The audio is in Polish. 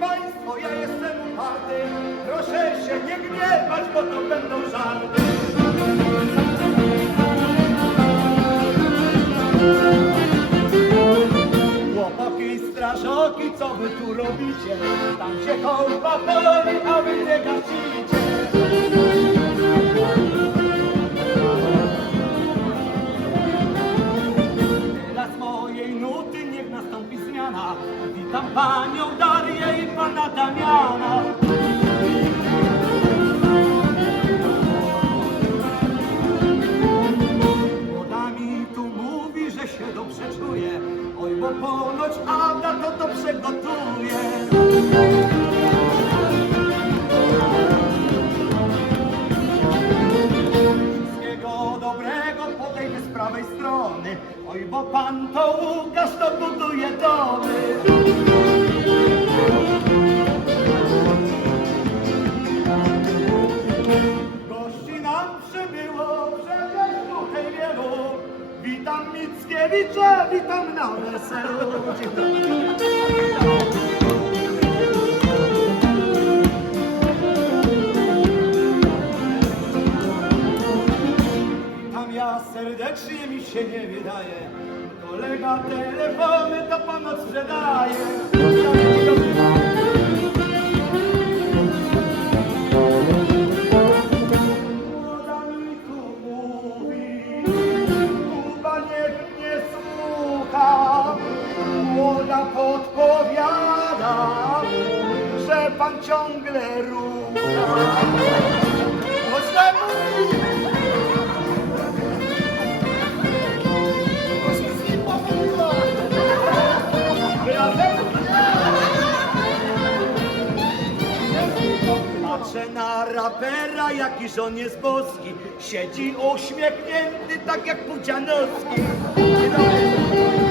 państwo, ja jestem uparty. Proszę się nie gniewać, bo to będą żarty. Chłopoki, strażoki, co wy tu robicie? Tam się kołpa boli, a wy nie gacicie. Zmiana. Witam panią Darię i pana Damiana. Młoda mi tu mówi, że się dobrze czuje. Oj, bo ponoć Ada to dobrze gotuje. Oj, bo pan to Łukasz to buduje domy. Gości nam przybyło przecież tutaj wielu. Witam Mickiewicza, witam na weselu. Ja serdecznie, mi się nie wydaje. Kolega telefony to pana sprzedaje. Młoda mi tu mówi, Kuba niech mnie słucha. Młoda podpowiada, że pan ciągle rucha. Rapera, jakiż on jest boski. Siedzi uśmiechnięty, tak jak dobry.